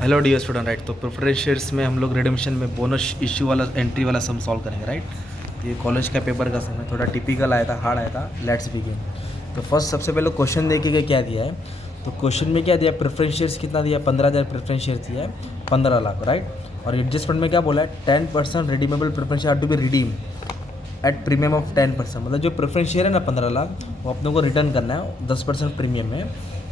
Hello dear student, right. तो preference shares में हम लोग रिडेम्पशन में बोनस इश्यू वाला एंट्री वाला सम सॉल्व करेंगे, राइट। ये कॉलेज का पेपर का समय थोड़ा टिपिकल आया था, हार्ड आया था। Let's begin. तो फर्स्ट सबसे पहले क्वेश्चन देखिएगा क्या दिया है। तो क्वेश्चन में क्या दिया, प्रेफरेंस शेयर्स कितना दिया, 15,000 प्रेफरेंस शेयर दिया है, 15 लाख, राइट। और एडजस्टमेंट में क्या बोला है, 10% redeemable preference share to be redeem at premium of 10%। मतलब जो प्रेफरेंस शेयर है ना 15 लाख, वो अपने को रिटर्न करना है 10% प्रीमियम में।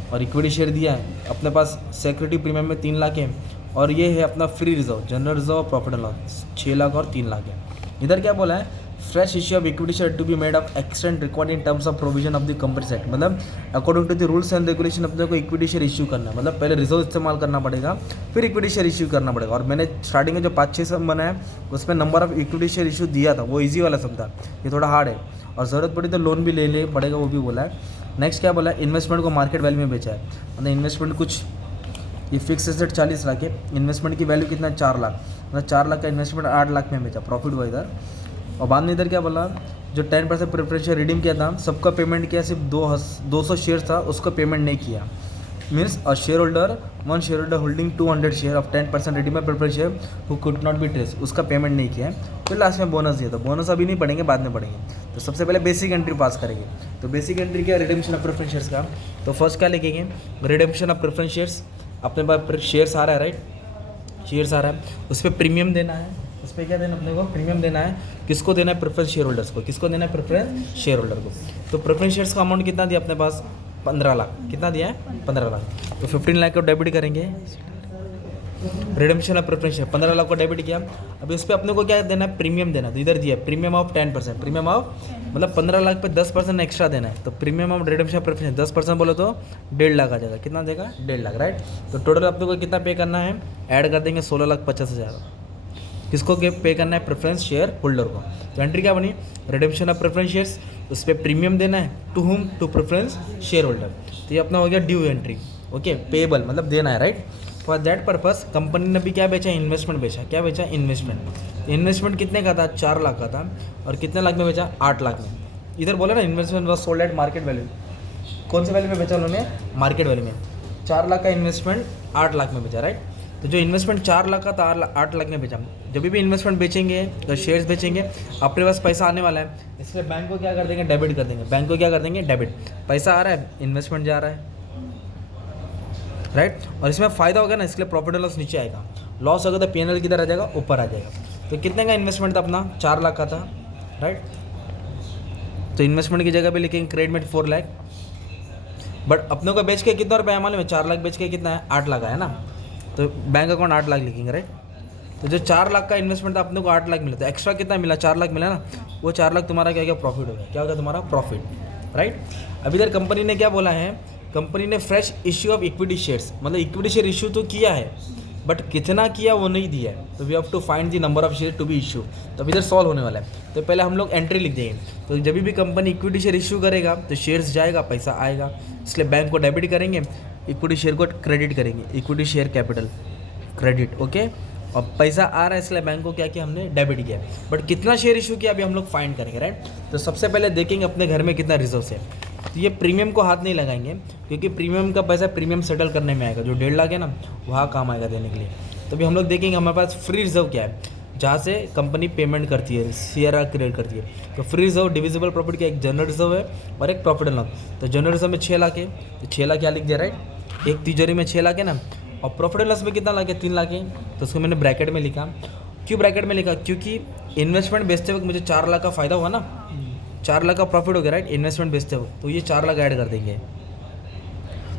और इक्विटी शेयर दिया है अपने पास, सिक्योरिटी प्रीमियम में 3 लाख है। और ये है अपना फ्री रिजर्व, जनरल रिजर्व और प्रॉफिट एंड लॉस 6 लाख और 3 लाख है। इधर क्या बोला है, fresh issue of equity share to be made of extend required in terms of provision of the company act. मतलब according to the rules and regulation अपने को इक्विटी शेयर इश्यू करना है। मतलब पहले रिजर्व इस्तेमाल करना पड़ेगा, फिर इक्विटी शेयर इश्यू करना पड़ेगा। और मैंने स्टार्टिंग में जो 5-6 सम बनाया उसमें number of equity share issue दिया था, वो ईजी वाला सम था। ये थोड़ा हार्ड है और ज़रूरत पड़ी तो लोन भी ले पड़ेगा, वो भी बोला है। नेक्स्ट क्या बोला है, इन्वेस्टमेंट को मार्केट वैल्यू में बेचा है। मतलब इन्वेस्टमेंट कुछ, ये फिक्स एसेट 40 लाख है, इन्वेस्टमेंट की वैल्यू कितना है 4 लाख। मतलब 4 लाख का इन्वेस्टमेंट 8 लाख में बेचा, प्रॉफिट हुआ इधर। और बाद में इधर क्या बोला, जो 10% प्रेफरेंस शेयर रिडीम किया था सबका पेमेंट किया, सिर्फ 200 शेयर था उसको पेमेंट नहीं किया। Means a share holder, one share holder holding 200 share of 10% redeemable preference share who could not be trace, उसका पेमेंट नहीं किया है। फिर लास्ट में बोनस दिया था, बोनस अभी नहीं पढ़ेंगे, बाद में पढ़ेंगे। तो सबसे पहले बेसिक एंट्री पास करेंगे। तो बेसिक एंट्री क्या है, रिडेम्पशन ऑफ प्रेफरेंस शेयर्स का। तो फर्स्ट क्या लिखेंगे, रिडेम्पशन ऑफ प्रेफरेंस शेयर्स। अपने पास शेयर्स आ रहा है, राइट, शेयर्स आ रहा है, उस पर प्रीमियम देना है। उस पर क्या देना अपने को, प्रीमियम देना है। किसको देना है, प्रेफरेंस शेयर होल्डर्स को। किसको देना है, प्रेफरेंस शेयर होल्डर को। तो प्रेफरेंस शेयर्स का अमाउंट कितना दिया अपने पास, 15 लाख। कितना दिया है, 15 लाख। तो 15 लाख को डेबिट करेंगे, redemption of preference share 15 lakh को डेबिट किया। अभी उस पर अपने को क्या देना है, प्रीमियम देना है। तो इधर दिया प्रीमियम ऑफ 10%, प्रीमियम ऑफ मतलब 15 लाख पे 10% एक्स्ट्रा देना है। तो premium of redemption of preference 10% बोलो तो 1.5 लाख आ जाएगा। कितना देगा, 1.5 लाख, राइट। तो टोटल अपने को कितना पे करना है, ऐड कर देंगे 16,50,000। किसको पे करना है, प्रेफरेंस शेयर होल्डर को। तो एंट्री क्या बनी, रिडेम्पशन ऑफ प्रेफरेंस शेयर्स, उस पर प्रीमियम देना है, to whom, to preference share holder. तो ये अपना हो गया ड्यू एंट्री, ओके, पेएबल मतलब देना है, right. For that purpose company ने भी क्या बेचा, इन्वेस्टमेंट बेचा। क्या बेचा, इन्वेस्टमेंट। इन्वेस्टमेंट कितने का था, 4 लाख का था। और कितने लाख में बेचा, 8 लाख में। इधर बोला ना, investment was sold at market value. कौन से वैल्यू में बेचा उन्होंने, मार्केट वैल्यू में। 4 लाख का इन्वेस्टमेंट 8 लाख में बेचा, राइट। तो जो इन्वेस्टमेंट 4 लाख का था 8 लाख में बेचा। जब भी इन्वेस्टमेंट बेचेंगे तो शेयर्स बेचेंगे, अपने पास पैसा आने वाला है, इसलिए बैंक को क्या कर देंगे, डेबिट कर देंगे। बैंक को क्या कर देंगे, डेबिट। पैसा आ रहा है, इन्वेस्टमेंट जा रहा है, राइट। और इसमें फ़ायदा होगा ना, इसलिए प्रॉफिट एंड लॉस नीचे आएगा। लॉस होगा तो P&L किधर आ जाएगा, ऊपर आ जाएगा। तो कितने का इन्वेस्टमेंट था अपना, 4 लाख का था, राइट। तो इन्वेस्टमेंट की जगह पे लिखेंगे क्रेडिट में 4 लाख। बट अपने को बेच के कितना रुपया है मालूम है, 4 लाख बेच के कितना है, 8 लाख है ना। तो बैंक अकाउंट 8 लाख लिखेंगे, राइट। तो जो 4 लाख का इन्वेस्टमेंट था अपने को 8 लाख मिला, तो एक्स्ट्रा कितना मिला, 4 लाख मिला ना। वो 4 लाख तुम्हारा क्या प्रॉफिट हो गया, क्या होगा तुम्हारा प्रॉफिट, राइट। अब इधर कंपनी ने क्या बोला है, कंपनी ने fresh issue of equity shares, मतलब इक्विटी शेयर इश्यू तो किया है बट कितना किया वो नहीं दिया है। तो we have to find the number of share to be issue. तो अब इधर सॉल्व होने वाला है। तो पहले हम लोग एंट्री लिख देंगे। तो जब भी कंपनी इक्विटी शेयर इश्यू करेगा तो शेयर्स जाएगा, पैसा आएगा, इसलिए बैंक को डेबिट करेंगे, इक्विटी शेयर को क्रेडिट करेंगे, equity share capital credit, okay. और पैसा आ रहा है इसलिए बैंक को क्या किया हमने, डेबिट किया। बट कितना शेयर इशू किया अभी हम लोग फाइंड करेंगे, राइट। तो सबसे पहले देखेंगे अपने घर में कितना रिजर्व है। तो ये प्रीमियम को हाथ नहीं लगाएंगे, क्योंकि प्रीमियम का पैसा प्रीमियम सेटल करने में आएगा, जो 1.5 लाख है ना वहाँ काम आएगा देने के लिए। तो अभी हम लोग देखेंगे हमारे पास फ्री रिजर्व क्या है, जहाँ से कंपनी पेमेंट करती है, CRR क्रिएट करती है। तो फ्री रिजर्व डिविजिबल प्रॉफिट का एक जनरल रिजर्व है और एक प्रॉफिट एंड लॉस। तो जनरल रिजर्व में 6 लाख है, तो 6 लाख क्या लिख दिया, राइट। एक तिजोरी में 6 लाख है ना, और प्रॉफिट एंड लॉस में कितना लाख है, 3 लाख है। तो उसको मैंने ब्रैकेट में लिखा। क्यों ब्रैकेट में लिखा, क्योंकि इन्वेस्टमेंट बेचते वक्त मुझे 4 लाख का फ़ायदा हुआ ना, 4 लाख का प्रॉफिट हो गया, राइट, इन्वेस्टमेंट बेचते वक्त। तो ये 4 लाख ऐड कर देंगे।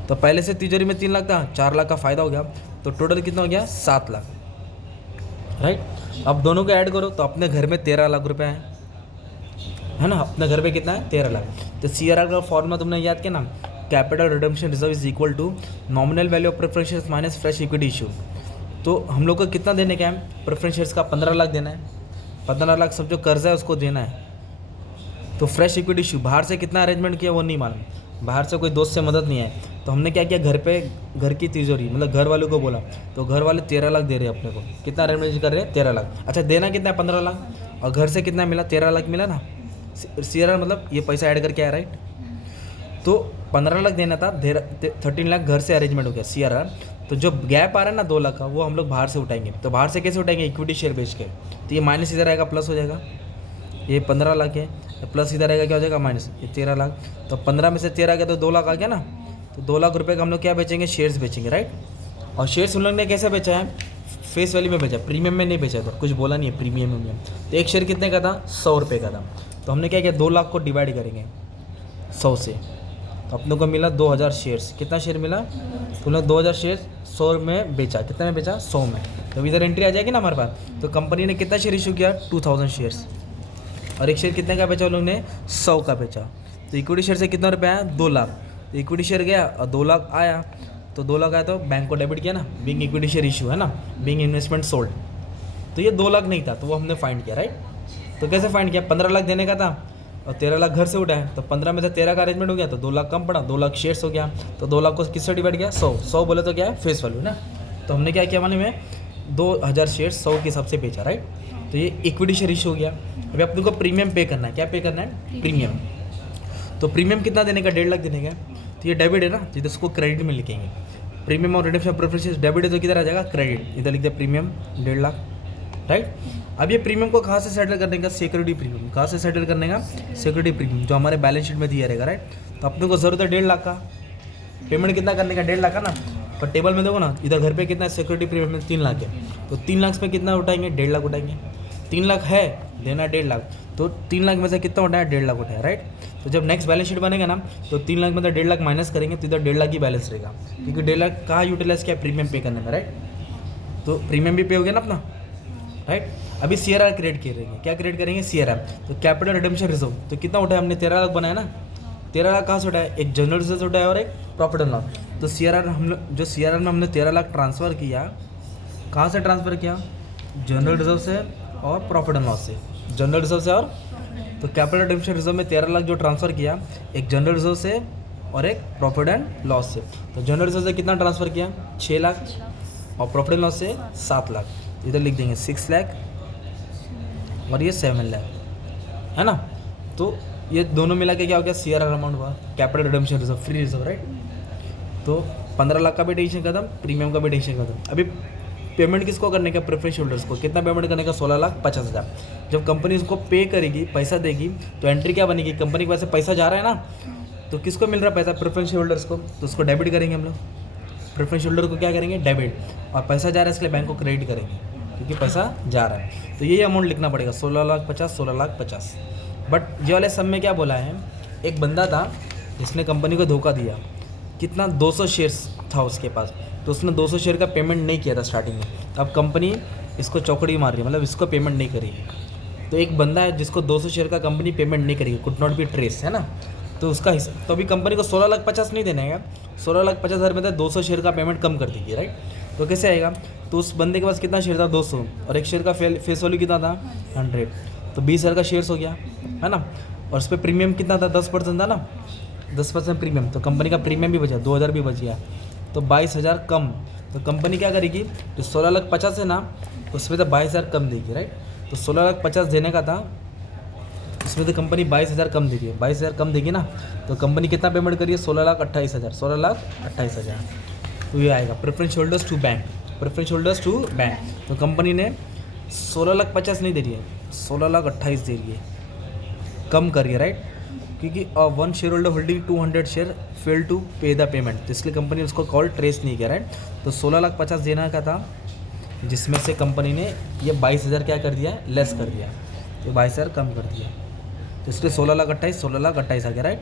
तो पहले से तिजोरी में 3 लाख था, 4 लाख का फ़ायदा हो गया, तो टोटल कितना हो गया, 7 लाख, राइट। अब दोनों को ऐड करो तो अपने घर में 13 लाख रुपए है ना। अपने घर पे कितना है, 13 लाख। तो CRR का फॉर्मूला तुमने याद किया ना, capital redemption reserve is equal to nominal value of preference shares minus fresh equity issue. तो हम लोग को कितना देने का है, प्रेफरेंस शेयर्स का 15 लाख देना है। 15 लाख सब जो कर्जा है उसको देना है। तो फ्रेश इक्विटी इशू बाहर से कितना अरेंजमेंट किया वो नहीं मालूम, बाहर से कोई दोस्त से मदद नहीं है। तो हमने क्या किया, घर पे घर की तिजोरी मतलब घर वालों को बोला, तो घर वाले 13 लाख दे रहे हैं अपने को। कितना अरेंजमेंट कर रहे हैं, 13 लाख। अच्छा देना कितना है, 15 लाख। और घर से कितना मिला, 13 लाख मिला ना। CRR मतलब ये पैसा ऐड करके आया, राइट। तो 15 लाख देना था, 13 लाख घर से अरेंजमेंट हो गया CRR। तो जो गैप आ रहा है ना 2 लाख का, वो हम लोग बाहर से उठाएंगे। तो बाहर से कैसे उठाएंगे? इक्विटी शेयर बेच के। तो ये माइनस इधर आएगा, प्लस हो जाएगा। ये 15 लाख है, प्लस इधर आएगा, क्या हो जाएगा? माइनस। ये 13 लाख। तो 15 में से 13 गया तो 2 लाख आ गया ना। तो 2 लाख रुपये का हम लोग क्या बेचेंगे? शेयर्स बेचेंगे, राइट। और शेयर्स उन लोग ने कैसे बेचा है? फेस वैल्यू में बेचा, प्रीमियम में नहीं बेचा था, कुछ बोला नहीं है प्रीमियम में। तो एक शेयर कितने का था? 100 रुपये का था। तो हमने क्या किया? 2 लाख को डिवाइड करेंगे 100 से, तो अपनों को मिला 2000 शेयर्स। कितना शेयर मिला? तो लोग 2000 शेयर 100 में बेचा। कितने में बेचा? 100 में। तो इधर एंट्री आ जाएगी ना हमारे पास। तो कंपनी ने कितना शेयर इशू किया? 2000 शेयर्स। और एक शेयर कितने का बेचा? उन लोग ने 100 का बेचा। तो इक्विटी शेयर से कितना रुपया आया? 2 लाख। तो इक्विटी शेयर गया और 2 लाख आया, तो 2 लाख आया तो बैंक को डेबिट किया ना, बिंग इक्विटी शेयर इशू है ना, बिंग इन्वेस्टमेंट सोल्ड। तो ये 2 लाख नहीं था, तो वो हमने फाइंड किया, राइट। तो कैसे फाइंड किया? 15 लाख देने का था और 13 लाख घर से उठाए, तो 15 में से 13 का अरेंजमेंट हो गया, तो 2 लाख कम पड़ा, 2 लाख शेयर्स हो गया। तो 2 लाख को किससे डिवाइड किया? 100 बोले तो क्या है? फेस वैल्यू ना। तो हमने क्या किया? माने में 2000 शेयर्स 100 के हिसाब से बेचा, राइट। तो ये इक्विटी शेयर इशू हो गया। अभी अपने को प्रीमियम पे करना है। क्या पे करना है? प्रीमियम। तो प्रीमियम कितना देने का? 1.5 लाख देने का। तो ये डेबिट है ना, तो इसको क्रेडिट में लिखेंगे। प्रीमियम और रिडम्पशन प्रेफरेंसेस डेबिट है तो किधर आ जाएगा? क्रेडिट। इधर लिख दिया प्रीमियम 1.5 लाख, राइट। अब ये प्रीमियम को कहाँ से सेटल करने का? Security premium. कहाँ से सेटल करने का? सिक्योरिटी प्रीमियम, जो हमारे बैलेंस शीट में दिया रहेगा, राइट। तो अपने को जरूरत है 1.5 लाख का। पेमेंट कितना करने का? 1.5 लाख का ना। पर टेबल में देखो ना, इधर घर पे कितना सिक्योरिटी प्रीमियम में 3 लाख है। तो 3 लाख में कितना उठाएंगे? 1.5 लाख उठाएंगे। 3 लाख है, देना 1.5 लाख, तो 3 लाख में से कितना उठाया? 1.5 लाख उठाया, राइट। तो जब नेक्स्ट बैलेंस शीट बनेगा ना, तो 3 लाख में से 1.5 लाख माइनस करेंगे, तो इधर 1.5 लाख ही बैलेंस रहेगा, क्योंकि 1.5 लाख कहाँ यूटिलाइज किया? प्रीमियम पे करने में, राइट। तो प्रीमियम भी पे हो गया ना अपना, राइट। अभी CRR क्रिएट करेंगे। क्या क्रिएट करेंगे? CRR। तो कैपिटल रिडेम्पशन रिजर्व। तो कितना उठाया हमने? 13 लाख बनाया ना। 13 लाख कहाँ से उठाया? एक जनरल रिजर्व से उठाया और एक प्रॉफिट एंड लॉस। तो CRR हम लोग जो CRR में हमने 13 लाख ट्रांसफ़र किया, कहाँ से ट्रांसफ़र किया? जनरल रिजर्व से और प्रॉफिट एंड लॉस से। जनरल रिजर्व से और तो कैपिटल रिडेम्पशन रिजर्व में 13 लाख जो ट्रांसफ़र किया, एक जनरल रिजर्व से और एक प्रॉफिट एंड लॉस से। तो जनरल रिजर्व से कितना ट्रांसफ़र किया? 6 लाख और प्रॉफिट एंड लॉस से 7 लाख। इधर लिख देंगे 6 लाख और ये 7 लाख, है ना। तो ये दोनों मिला के क्या हो गया? CRR अमाउंट हुआ, capital redemption reserve, free reserve, right. तो 15 लाख का भी टेंशन खत्म, प्रीमियम का भी टेंशन खत्म। अभी पेमेंट किसको करने का? प्रेफरेंस होल्डर्स को। कितना पेमेंट करने का? 16,50,000। जब कंपनी उसको पे करेगी, पैसा देगी, तो एंट्री क्या बनेगी? कंपनी के पास से पैसा जा रहा है ना, तो किसको मिल रहा है पैसा? प्रेफरेंस होल्डर्स को। तो उसको डेबिट करेंगे हम लोग। प्रेफरेंस होल्डर को क्या करेंगे? डेबिट। और पैसा जा रहा है इसलिए बैंक को क्रेडिट करेंगे, क्योंकि पैसा जा रहा है। तो यही अमाउंट लिखना पड़ेगा, 16,50,000, 16,50,000। बट ये वाले सब में क्या बोला है? एक बंदा था जिसने कंपनी को धोखा दिया। कितना? 200 शेयर्स था उसके पास, तो उसने 200 शेयर का पेमेंट नहीं किया था स्टार्टिंग में। अब कंपनी इसको चौकड़ी मार रही है, मतलब इसको पेमेंट नहीं करेगी। तो एक बंदा है जिसको 200 शेयर का कंपनी पेमेंट नहीं करेगी, कुड नॉट बी ट्रेस, है ना। तो उसका हिस्सा, तो अभी कंपनी को 16,50,000 नहीं देना है। 16,50,000 में 200 शेयर का पेमेंट कम कर दीजिए, राइट। तो कैसे आएगा? तो उस बंदे के पास कितना शेयर था? 200, और एक शेयर का फेस वैल्यू कितना था? 100। तो 20,000 का शेयर्स हो गया, है ना। और उस पर प्रीमियम कितना था? 10% था ना, 10% प्रीमियम। तो कंपनी का प्रीमियम भी बचा, 2,000 भी बच गया, तो 22,000 कम। तो कंपनी क्या करेगी? तो 16,50,000 है ना, उसमें तो 22,000 कम देगी, राइट। तो 16,50,000 देने का था, उसमें तो कंपनी 22,000 कम देगी, 22,000 कम देगी ना। तो कंपनी कितना पेमेंट करिए? 16,28,000, 16,28,000। तो ये आएगा preference holders to bank, preference holders to bank. तो कंपनी ने 16,50,000 नहीं दे रही है, 16,28,000 दे रही है, कम करिए, राइट। क्योंकि one share holder holding 200 share fail to pay the payment, तो इसलिए कंपनी उसको कॉल ट्रेस नहीं किया, राइट। तो 16,50,000 देना का था, जिसमें से कंपनी ने ये 22,000 क्या कर दिया? लेस कर दिया, तो 22,000 कम कर दिया। तो इसलिए 16,28,000 आ गया, राइट।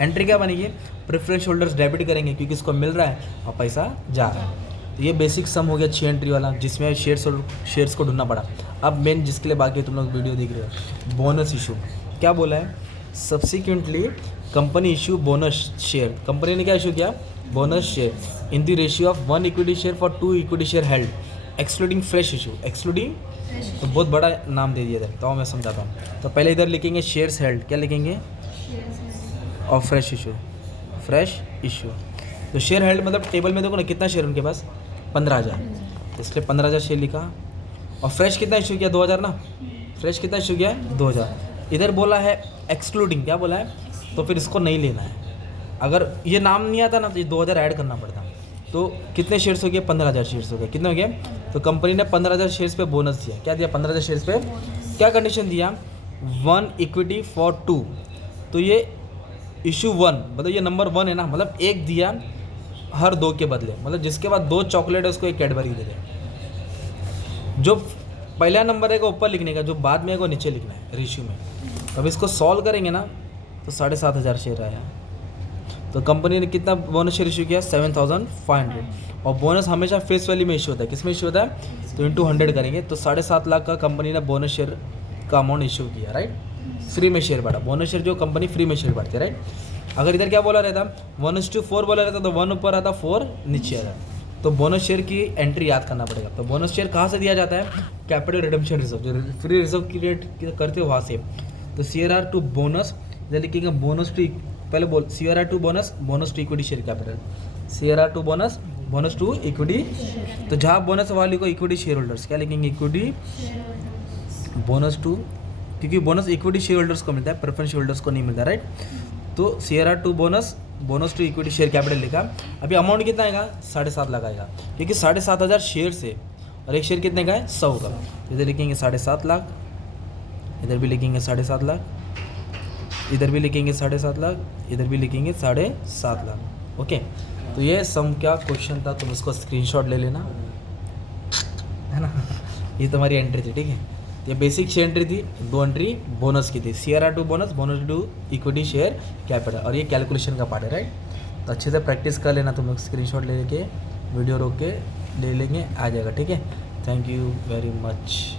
एंट्री क्या बनेगी? प्रेफरेंस होल्डर्स डेबिट करेंगे क्योंकि इसको मिल रहा है और पैसा जा रहा है। तो ये बेसिक सम हो गया 6 एंट्री वाला, जिसमें शेयर्स को ढूंढना पड़ा। अब मेन जिसके लिए बाकी तुम लोग वीडियो देख रहे हो, बोनस इशू। क्या बोला है? Subsequently company issue bonus share. Company ने क्या इशू किया? Bonus share in the ratio of 1 equity share for 2 equity share held excluding fresh issue. Excluding तो बहुत बड़ा नाम दे दिया था, तो मैं समझाता हूँ। तो पहले इधर लिखेंगे शेयर्स हेल्ड, क्या लिखेंगे? और फ्रेश इशू, फ्रेश इशू। तो शेयर हेल्ड मतलब टेबल में देखो ना कितना शेयर उनके पास? 15,000, तो इसलिए 15,000 शेयर लिखा। और फ्रेश कितना इशू किया? 2,000 ना। फ्रेश कितना इशू किया? 2,000। इधर बोला है एक्सक्लूडिंग, क्या बोला है? तो फिर इसको नहीं लेना है। अगर ये नाम नहीं आता ना तो ये 2,000 ऐड करना पड़ता। तो कितने शेयर्स हो गए? 15,000 शेयर्स हो गए। कितने हो गए? तो कंपनी ने 15,000 शेयर्स पे बोनस दिया। क्या दिया? 15,000 शेयर्स पे क्या कंडीशन दिया? 1 इक्विटी फॉर 2। तो ये इशू 1 मतलब ये नंबर 1 है ना, मतलब एक दिया हर 2 के बदले, मतलब जिसके बाद 2 चॉकलेट है उसको एक कैडबरी दे दे। जो पहला नंबर है को ऊपर लिखने का, जो बाद में है को नीचे लिखना है रेशियो में। अब इसको सॉल्व करेंगे ना तो 7,500 शेयर आया। तो कंपनी ने कितना बोनस शेयर इशू किया? 7,500। और बोनस हमेशा फेस वैल्यू में इशू होता है। किस में इशू होता है? तो इंटू 100 करेंगे तो 7.5 लाख का कंपनी ने बोनस शेयर का अमाउंट इशू किया, राइट। फ्री में शेयर बांटा, बोनस शेयर जो कंपनी फ्री में शेयर बांटती है, राइट। अगर इधर क्या बोला रहता? 1:4 बोला रहता तो 1 ऊपर आता, 4 नीचे आता। तो बोनस शेयर की एंट्री याद करना पड़ेगा। तो बोनस शेयर कहाँ से दिया जाता है? कैपिटल रिडम्पशन रिजर्व, जो फ्री रिजर्व की रेट करते हो वहाँ से। तो CRR टू बोनस, इधर लिखेंगे बोनस टू, पहले बोल CRR to bonus, bonus to equity share capital, CRR to bonus, bonus to equity. तो जहाँ बोनस वाली को इक्विटी शेयर होल्डर्स, क्या लिखेंगे? इक्विटी बोनस टू, क्योंकि बोनस इक्विटी शेयर होल्डर्स को मिलता है, प्रेफरेंस शेयर होल्डर्स को नहीं मिलता, राइट। तो CRR to bonus, bonus to equity share capital लिखा। अभी अमाउंट कितना आएगा? 7.5 लाख आएगा, क्योंकि 7,500 शेयर से और एक शेयर कितने का है? 100 का। इधर लिखेंगे 7.5 लाख, इधर भी लिखेंगे 7.5 लाख, इधर भी लिखेंगे 7.5 लाख, इधर भी लिखेंगे 7.5 लाख। ओके, तो ये सम क्या क्वेश्चन था, तुम इसको स्क्रीनशॉट ले लेना, है ना। ये तुम्हारी एंट्री थी, ठीक है। ये बेसिक शेयर एंट्री थी, 2 एंट्री बोनस की थी, CRR to bonus, bonus to equity share capital, और ये कैलकुलेशन का पार्ट है, राइट। तो अच्छे से प्रैक्टिस कर लेना, तुम लोग स्क्रीनशॉट ले लेके वीडियो रोक के ले लेंगे, आ जाएगा, ठीक है। Thank you very much.